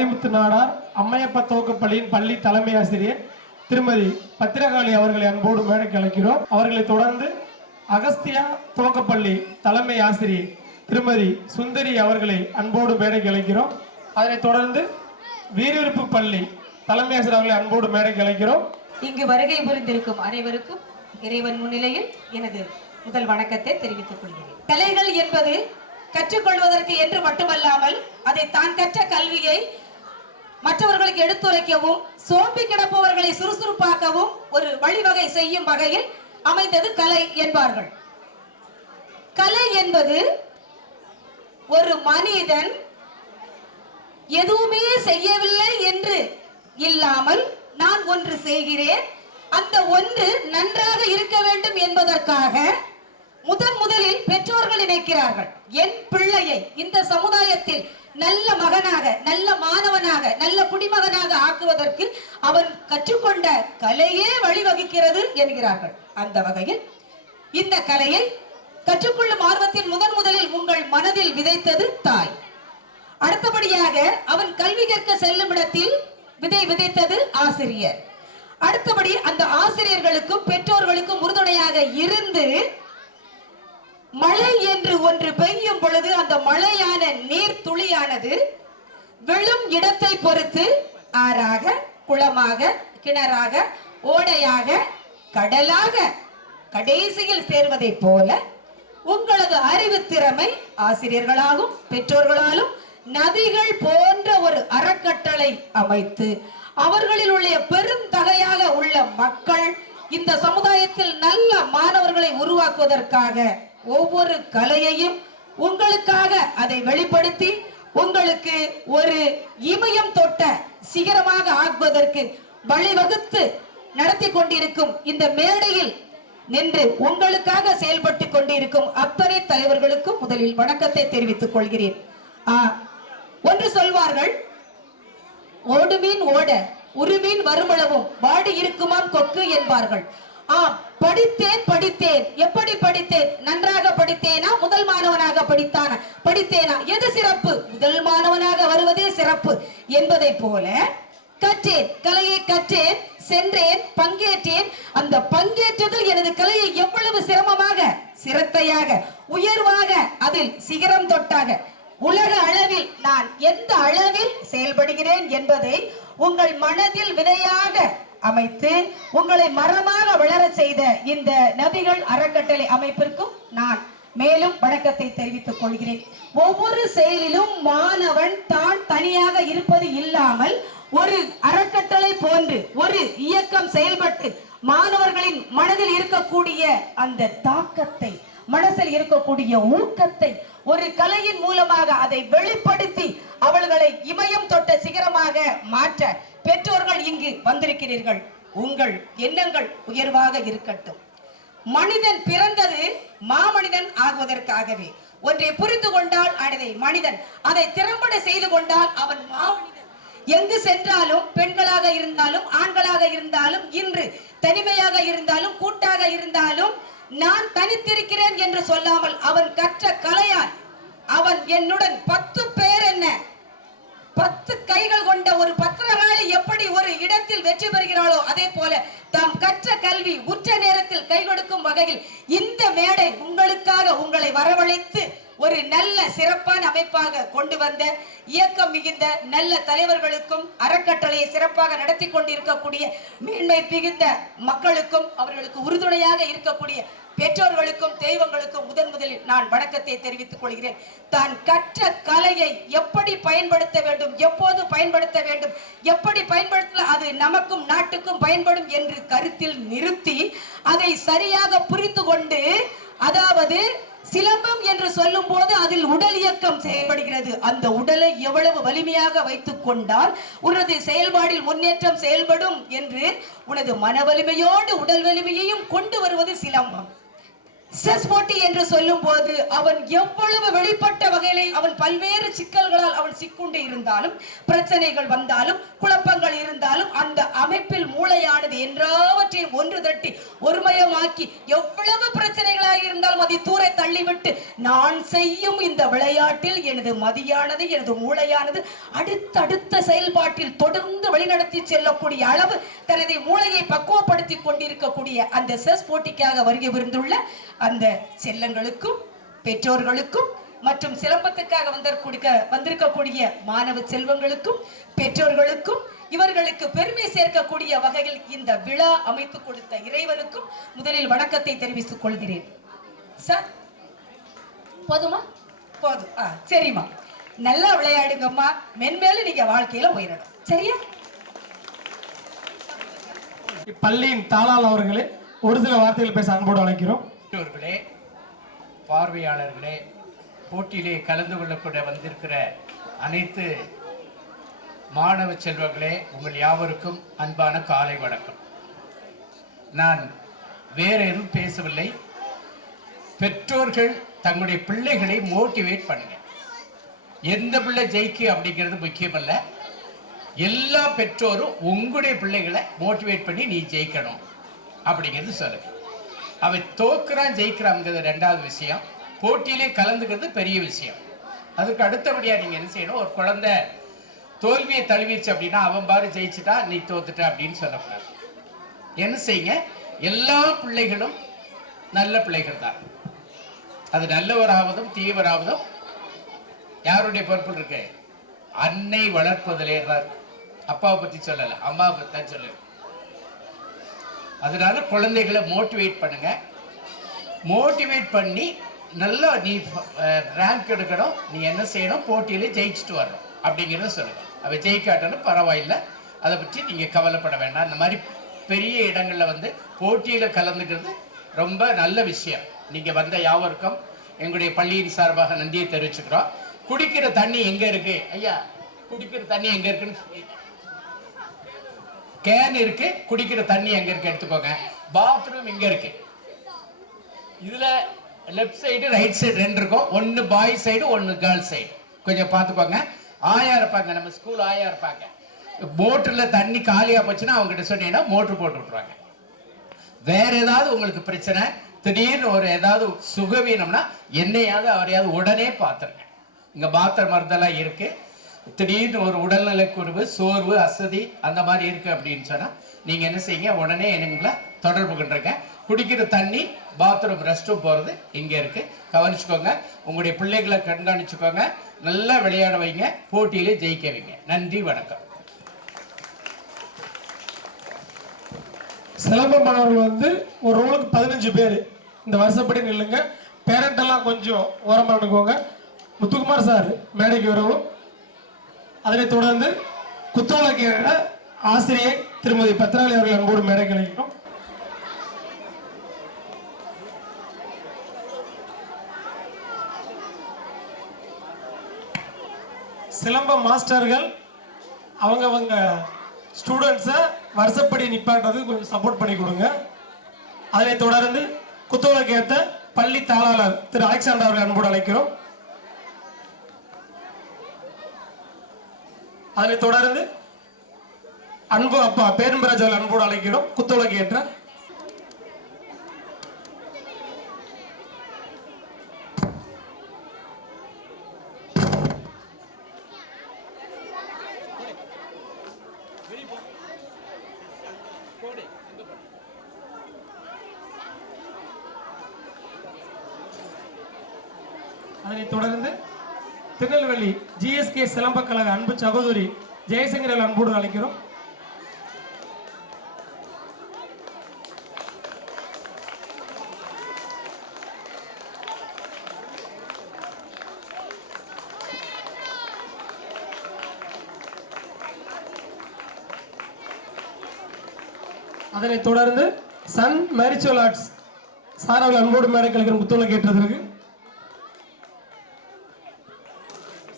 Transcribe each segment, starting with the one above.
மாரிமுத்து நாடார் அம்மையப்ப துவக்கப்பள்ளியின் பள்ளி தலைமை ஆசிரியர் திருமதி பத்திரகாளி அவர்களை அன்போடு மேடைக்கு அழைக்கிறோம். அவர்களை தொடர்ந்து அகஸ்தியா துவக்கப்பள்ளி தலைமை ஆசிரியர் திருமதி சுந்தரி அவர்களை அன்போடு மேடைக்கு அழைக்கிறோம். அதனைத் தொடர்ந்து வீரவிருப்பு பள்ளி தலைமை ஆசிரியர் அவர்களை அன்போடு மேடைக்கு அழைக்கிறோம். இங்கு வருகை புரிந்திருக்கும் அனைவருக்கும் இறைவன் முன்னிலையில் எனது முதல் வணக்கத்தை தெரிவித்துக் கொள்கிறேன். கலைகள் என்பது கற்றுக்கொள்வதற்கு என்று மட்டுமல்லாமல் அதை தான் கற்ற கல்வியை மற்றவர்களுக்கு எடுத்துரைக்கவும் சோம்பி கிடப்பவர்களை சுறுசுறுப்பாக்கவும் ஒரு வழிவகை செய்யும் வகையில் அமைந்தது கலை என்பார்கள். கலை என்பது ஒரு மனிதன் எதுவுமே செய்யவில்லை என்று இல்லாமல் நான் ஒன்று செய்கிறேன், அந்த ஒன்று நன்றாக இருக்க வேண்டும் என்பதற்காக முதலில் பெற்றோர்கள் நினைக்கிறார்கள். என் பிள்ளையை இந்த சமுதாயத்தில் நல்ல மகனாக, நல்ல மாணவனாக, நல்ல குடிமகனாக ஆக்குவதற்கு அவன் கற்றுக்கொண்ட கலையே வழிவகுக்கிறது என்கிறார்கள். அந்த வகையில் இந்த கலையை கற்றுக்கொள்ளும் ஆர்வத்தில் முதலில் உங்கள் மனதில் விதைத்தது தாய். அடுத்தபடியாக அவன் கல்வி கற்க செல்லும் இடத்தில் விதை விதைத்தது ஆசிரியர். அடுத்தபடி அந்த ஆசிரியர்களுக்கும் பெற்றோர்களுக்கும் உறுதுணையாக இருந்து மழை என்று ஒன்று பெய்யும் பொழுது அந்த மழையான நீர் துளியானது விழும் இடத்தை பொறுத்து ஆறாக, குளமாக, கிணறாக, ஓடையாக, கடலாக கடைசியில் சேர்வதை போல உங்களது அறிவு திறமை ஆசிரியர்களாலும் பெற்றோர்களாலும் நதிகள் போன்ற ஒரு அறக்கட்டளை அமைத்து அவர்களில் உள்ள பெருந்தகையாக உள்ள மக்கள் இந்த சமுதாயத்தில் நல்ல மாணவர்களை உருவாக்குவதற்காக ஒவ்வொரு கலையையும் உங்களுக்காக அதை வெளிப்படுத்தி உங்களுக்கு ஒரு இமயம் தொட்ட சிகரமாக ஆக்குவதற்கு வழிவகுத்து நடத்தி கொண்டிருக்கும் இந்த மேடையில் நின்று உங்களுக்காக செயல்பட்டு கொண்டிருக்கும் அத்தனை தலைவர்களுக்கும் முதலில் வணக்கத்தை தெரிவித்துக் கொள்கிறேன். ஒன்று சொல்வார்கள், ஓடுமீன் ஓட உருமீன் வருமளவும் வாடி இருக்குமாம் கொக்கு என்பார்கள். படித்தேன். எப்படி படித்தேன்? நன்றாக படித்தேனா? முதல் மாணவனாக படித்தேனா? எது சிறப்பு? முதல் மாணவனாக வருவதே சிறப்பு என்பதை போல கற்றேன், கலையை கற்றேன், சென்றேன், பங்கேற்றேன். அந்த பங்கேற்றதில் எனது கலையை எவ்வளவு சிரமமாக, சிரத்தையாக, உயர்வாக, அதில் சிகரம் தொட்டாக உலக அளவில் நான் எந்த அளவில் செயல்படுகிறேன் என்பதை உங்கள் மனதில் விதையாக அமைத்து உங்களை மரமாக வளர செய்த இந்த நதிகள் அறக்கட்டளை அமைப்பிற்கும் நான் மேலும் வணக்கத்தை தெரிவித்துக் கொள்கிறேன். ஒவ்வொரு செயலிலும் மாணவன் தான் தனியாக இருப்பது இல்லாமல் ஒரு அறக்கட்டளை போன்று ஒரு இயக்கம் செயல்பட்டு மாணவர்களின் மனதில் இருக்கக்கூடிய அந்த தாக்கத்தை, மனசில் இருக்கக்கூடிய ஊக்கத்தை ஒரு கலையின் மூலமாக அதை வெளிப்படுத்தி அவர்களை இமயம் தொட்ட சிகரமாக மாற்ற பெற்றோர்கள் இங்கு வந்திருக்கிறீர்கள். உங்கள் எண்ணங்கள் உயர்வாக இருக்கட்டும். மனிதன் பிறந்தது மாமனிதன் ஆகுவதற்காகவே. ஒன்றை புரிந்து கொண்டால் அதை மனிதன், அதை திறம்பட செய்து கொண்டால் அவன் மாமனிதன். எங்கு சென்றாலும் பெண்களாக இருந்தாலும் ஆண்களாக இருந்தாலும், இன்று தனிமையாக இருந்தாலும் கூட்டாக இருந்தாலும், நான் தனித்திருக்கிறேன் என்று சொல்லாமல் அவன் கற்ற கலையால் அவன் என்னுடன் 10 பேர் என்ன 10 கைகள் கொண்ட ஒரு பத்திரகாளி எப்படி ஒரு இடத்தில் வெற்றி பெறுகிறாளோ அதே போல தாம் கற்ற கல்வி உற்ற நேரத்தில் கை கொடுக்கும் வகையில் இந்த மேடை உங்களுக்காக உங்களை வரவழைத்து ஒரு நல்ல சிறப்பான அமைப்பாக கொண்டு வந்த இயக்கம் மிகுந்த நல்ல தலைவர்களுக்கும் அறக்கட்டளையை சிறப்பாக நடத்தி கொண்டிருக்கக்கூடிய மேன்மை மிகுந்த மக்களுக்கும் அவர்களுக்கு உறுதுணையாக இருக்கக்கூடிய பெற்றோர்களுக்கும் தெய்வங்களுக்கும் முதலில் நான் வணக்கத்தை தெரிவித்துக் கொள்கிறேன். தான் கற்ற கலையை எப்படி பயன்படுத்த வேண்டும், எப்போது பயன்படுத்த வேண்டும், எப்படி பயன்படுத்த அது நமக்கும் நாட்டுக்கும் பயன்படும் என்று கருத்தில் நிறுத்தி அதை சரியாக புரிந்து கொண்டு, அதாவது சிலம்பம் என்று சொல்லும் போது அதில் உடல் இயக்கம் செயல்படுகிறது. அந்த உடலை எவ்வளவு வலிமையாக வைத்துக் கொண்டால் உனது செயல்பாடில் முன்னேற்றம் செயல்படும் என்று உனது மன வலிமையோடு உடல் வலிமையையும் கொண்டு வருவது சிலம்பம். செஸ் போட்டி என்று சொல்லும் போது அவன் எவ்வளவு வெளிப்பட்ட வகையிலே அவன் பல்வேறு சிக்கல்களால் அவன் சிக்குண்டு இருந்தாலும், பிரச்சனைகள் வந்தாலும், குழப்பங்கள் இருந்தாலும், அந்த அமைப்பில் மூளையானது என்றாவற்றையும் ஒன்று தட்டி ஒருமயமாக்கி எவ்வளவு பிரச்சனைகளாக இருந்தாலும் அதை தூர தள்ளிவிட்டு நான் செய்யும் இந்த விளையாட்டில் எனது மதியானது, எனது மூளையானது அடுத்தடுத்த செயல்பாட்டில் தொடர்ந்து வழிநடத்தி செல்லக்கூடிய அளவு தனது மூளையை பக்குவப்படுத்தி கொண்டிருக்கக்கூடிய அந்த செஸ் போட்டிக்காக வருகை புரிந்துள்ள அந்த செல்லங்களுக்கும் பெற்றோர்களுக்கும் மற்றும் சிலம்பத்துக்காக வந்திருக்கக்கூடிய மாணவ செல்வங்களுக்கும் பெற்றோர்களுக்கும் இவர்களுக்கு பெருமை சேர்க்கக்கூடிய வகையில் இந்த விழா அமைத்து கொடுத்த இறைவனுக்கும் முதலில் வணக்கத்தை தெரிவித்துக் கொள்கிறேன். சார் போதுமா? போதும். சரிம்மா, நல்லா விளையாடுங்கம்மா. மென்மேலும் நீங்க வாழ்க்கையில உயரணும். சரியா? பள்ளியின் தாளாளர் அவர்களே ஒரு சில வார்த்தைகள் பேச அன்போடு அழைக்கிறோம். பெற்றோர்களே, பார்வையாளர்களே, போட்டியிலே கலந்து கொள்ளக்கூட வந்திருக்கிற அனைத்து மாணவ செல்வங்களே, உங்கள் யாவருக்கும் அன்பான காலை வணக்கம். நான் வேற எதுவும் பேசவில்லை. பெற்றோர்கள் தங்களுடைய பிள்ளைகளை மோட்டிவேட் பண்ணுங்க. எந்த பிள்ளை ஜெயிக்கு அப்படிங்கிறது முக்கியமல்ல. எல்லா பெற்றோரும் உங்களுடைய பிள்ளைகளை மோட்டிவேட் பண்ணி நீ ஜெயிக்கணும் அப்படிங்கிறது சொல்லுங்க. அவன் தோக்குறான் ஜெயிக்கிறாங்கிறது ரெண்டாவது விஷயம். போட்டியிலே கலந்துக்கிறது பெரிய விஷயம். அதுக்கு அடுத்தபடியா நீங்க என்ன செய்யணும், ஒரு குழந்தை தோல்வியை தழுவிடுச்சு அப்படின்னா அவன் பாரு ஜெயிச்சுட்டா நீ தோத்துட்ட அப்படின்னு சொல்லக்கூடாது. என்ன செய்யுங்க, எல்லா பிள்ளைகளும் நல்ல பிள்ளைகள் தான். அது நல்லவராவதும் தீவராவதும் யாருடைய பொறுப்பு இருக்கு? அன்னை வளர்ப்பதிலே. அப்பாவை பத்தி சொல்லல, அம்மாவை பத்தி தான் சொல்லல. அதனால குழந்தைகளை மோட்டிவேட் பண்ணுங்க. மோட்டிவேட் பண்ணி நல்லா நீ ரேங்க் எடுக்கணும், நீ என்ன செய்யணும், போட்டியில ஜெயிச்சுட்டு வரணும் அப்படிங்கிறத சொல்லுங்க. அவ ஜெயிக்காட்டணும் பரவாயில்லை, அதை பற்றி நீங்க கவலைப்பட வேண்டாம். இந்த மாதிரி பெரிய இடங்கள்ல போட்டியில கலந்துக்கிறது ரொம்ப நல்ல விஷயம். நீங்க வந்த யாவருக்கும் எங்களுடைய பள்ளியின் சார்பாக நன்றியை தெரிவிச்சுக்கிறோம். குடிக்கிற தண்ணி எங்க இருக்கு ஐயா? குடிக்கிற தண்ணி எங்க இருக்குன்னு கேன் இருக்கு. குடிக்கிற தண்ணி எங்க இருக்கு எடுத்துக்கோங்க. பாத்ரூம் இங்க இருக்கு. இதுல லெஃப்ட் சைடு ரைட் சைடு ரெண்டு இருக்கும். ஒன்னு பாய் சைடு ஒன்னு கேர்ள் சைடு. கொஞ்சம் பார்த்துக்கோங்க. ஆயா இருப்பாங்க, நம்ம ஸ்கூல் ஆயா இருப்பாங்க. மோட்டர்ல தண்ணி காலியா போச்சுன்னா அவங்க கிட்ட சொன்னீங்கன்னா மோட்டர் போட்டு விட்டுருவாங்க. வேற ஏதாவது உங்களுக்கு பிரச்சனை, திடீர்னு ஒரு ஏதாவது சுகவீனம்னா என்னையாவது அவரையாவது உடனே பார்த்துருங்க. இங்க மாத்திரை மருந்தெல்லாம் இருக்கு. திடீர்னு ஒரு உடல்நல குறைவு, சோர்வு, அசதி அந்த மாதிரி இருக்கு அப்படின்னு சொன்னா நீங்க என்ன செய்யுங்க, உடனே எங்களை தொடர்பு கொண்டிருக்க. குடிக்கிற தண்ணி, பாத்ரூம், ரெஸ்ட் ரூம் போறது இங்க இருக்கு. கவனிச்சுக்கோங்க. உங்களுடைய பிள்ளைகளை கண்காணிச்சுக்கோங்க. நல்லா விளையாட வைங்க. போட்டியிலே ஜெயிக்க வைங்க. நன்றி, வணக்கம். சிலம்ப மாணவர்கள் ஒரு ரோலுக்கு 15 பேர். இந்த வருஷப்படி நில்லுங்க. பேரண்ட் எல்லாம் கொஞ்சம் ஓரமா அனுப்புவாங்க. முத்துக்குமார் சார் மேடைக்கு வரவும். அதனைத் தொடர்ந்து குத்தோலக ஆசிரியை திருமதி பத்ராளி அவர்கள் அன்போடு மேடை கிடைக்கும். சிலம்ப மாஸ்டர்கள் அவங்க ஸ்டூடெண்ட்ஸை வருஷப்படி நிப்பாட்டுறது கொஞ்சம் சப்போர்ட் பண்ணி கொடுங்க. அதனைத் தொடர்ந்து குத்தோலக பள்ளி தாளாளர் திரு அலெக்சாண்டர் அவர்கள் அன்போடு அழைக்கிறோம். அதனை தொடர்ந்து அன்பு அப்பா பேரும்பராஜ் அன்போடு அழைக்கிறோம். குத்தோலக ஏற்ற அதனைத் தொடர்ந்து திருநெல்வேலி ஜிஎஸ்கே சிலம்ப கழக அன்பு சகோதரி ஜெயசங்கர் அன்போடு அழைக்கிறோம். அதனைத் தொடர்ந்து சன் மேரிச்சுவல் ஆர்ட்ஸ் சார் அவர்கள் அன்போடு மேடை கலைக்கிற முத்தோலக ஏற்றதற்கு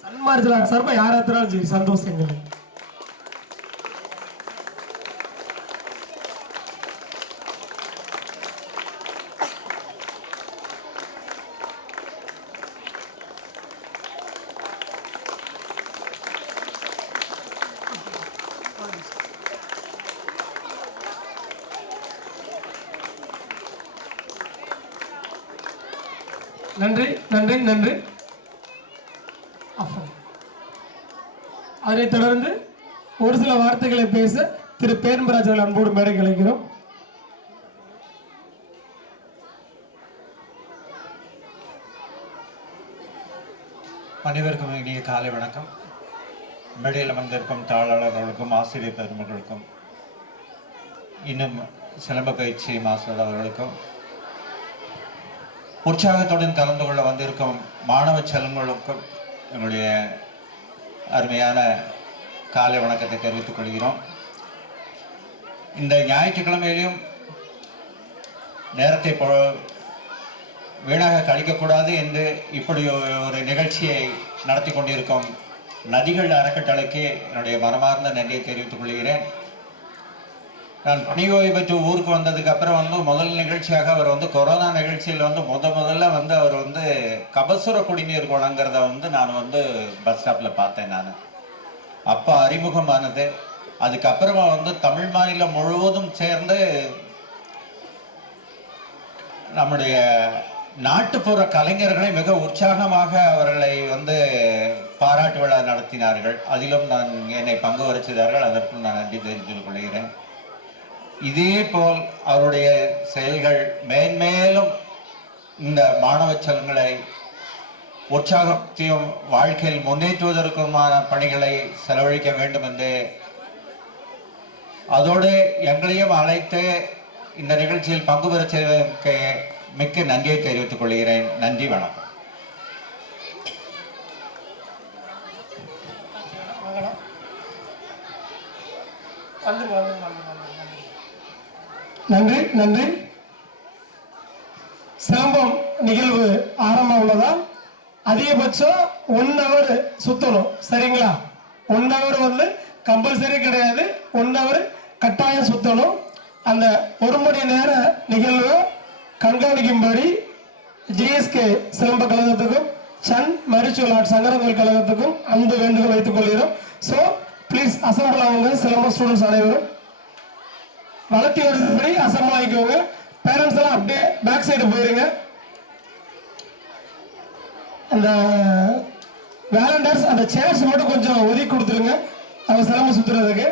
சன்மார்ஜில் சார்பா யாராத்திராலும் சரி சந்தோஷங்கள். நன்றி நன்றி நன்றி. அதனைத் தொடர்ந்து ஒரு சில வார்த்தைகளை பேச திரு பேரன்பராஜ் அவர்கள் அன்போடு மேடைக்கு அழைக்கிறோம். அனைவருக்கும் இனிய காலை வணக்கம். மேடையில் வந்திருக்கும் தாளாளர்களுக்கும் ஆசிரியர் பெருமக்களுக்கும் இன்னும் சிலம்ப பயிற்சி மாஸ்டர் அவர்களுக்கும் உற்சாகத்துடன் கலந்து கொள்ள வந்திருக்கும் மாணவ செல்வங்களுக்கும் எங்களுடைய அருமையான காலை வணக்கத்தை தெரிவித்துக் கொள்கிறோம். இந்த ஞாயிற்றுக்கிழமையிலும் நேரத்தை வீணாக கழிக்கக்கூடாது என்று இப்படி ஒரு நிகழ்ச்சியை நடத்தி கொண்டிருக்கும் நதிகள் அறக்கட்டளைக்கு என்னுடைய மனமார்ந்த நன்றியை தெரிவித்துக் கொள்கிறேன். நான் பணி ஓய்வு பெற்று ஊருக்கு வந்ததுக்கு அப்புறம் முதல் நிகழ்ச்சியாக அவர் கொரோனா நிகழ்ச்சியில் முதல்ல அவர் கபசுர குடிநீர் வழங்குறத நான் பஸ் ஸ்டாப்பில் பார்த்தேன். நான் அப்போ அறிமுகமானது. அதுக்கப்புறமா தமிழ் மாநிலம் முழுவதும் சேர்ந்து நம்முடைய நாட்டுப்புற கலைஞர்களை மிக உற்சாகமாக அவர்களை பாராட்டு விழா நடத்தினார்கள். அதிலும் என்னை பங்கு வகித்தார்கள். அதற்கும் நான் நன்றி தெரிவித்துக் கொள்கிறேன். இதே போல் அவருடைய செயல்கள் மேன்மேலும் இந்த மாணவ செல்வங்களை உற்சாகத்தையும் வாழ்க்கையில் முன்னேற்றுவதற்குமான பணிகளை செலவழிக்க வேண்டும் என்று அதோடு எங்களையும் அழைத்து இந்த நிகழ்ச்சியில் பங்கு பெற செய்வதற்கு மிக்க நன்றியை தெரிவித்துக் கொள்கிறேன். நன்றி, வணக்கம். நன்றி நன்றி. சிலம்பம் நிகழ்வு ஆரம்பம் உள்ளதால் அதிகபட்சம் 1 hour சுத்தணும். சரிங்களா? 1 hour கம்பல்சரி கிடையாது. 1 hour கட்டாயம் சுத்தணும். அந்த 1 மணி நேர நிகழ்வு கண்காணிக்கும்படி ஜிஎஸ்கே சிலம்ப கழகத்துக்கும் சன் மரிச்சுவல் ஆர்ட் சங்கரங்கள் கழகத்துக்கும் அந்த வேண்டுகோள் வைத்துக் கொள்கிறோம். ஸோ ப்ளீஸ் அசம்பிள் ஆகுங்க. சிலம்ப ஸ்டூடெண்ட்ஸ் அனைவரும் வளர்த்தி வருஷப்படி அசம்பிள் ஆகிக்கோங்க. பேரண்ட்ஸ் எல்லாம் அப்படியே பேக் சைடு போயிருங்க. அந்த வேலண்டர்ஸ் அந்த சேர்ஸ் மட்டும் கொஞ்சம் ஒதுக்கி கொடுத்துருங்க அவங்க சிலம்பம் சுத்துறதுக்கு.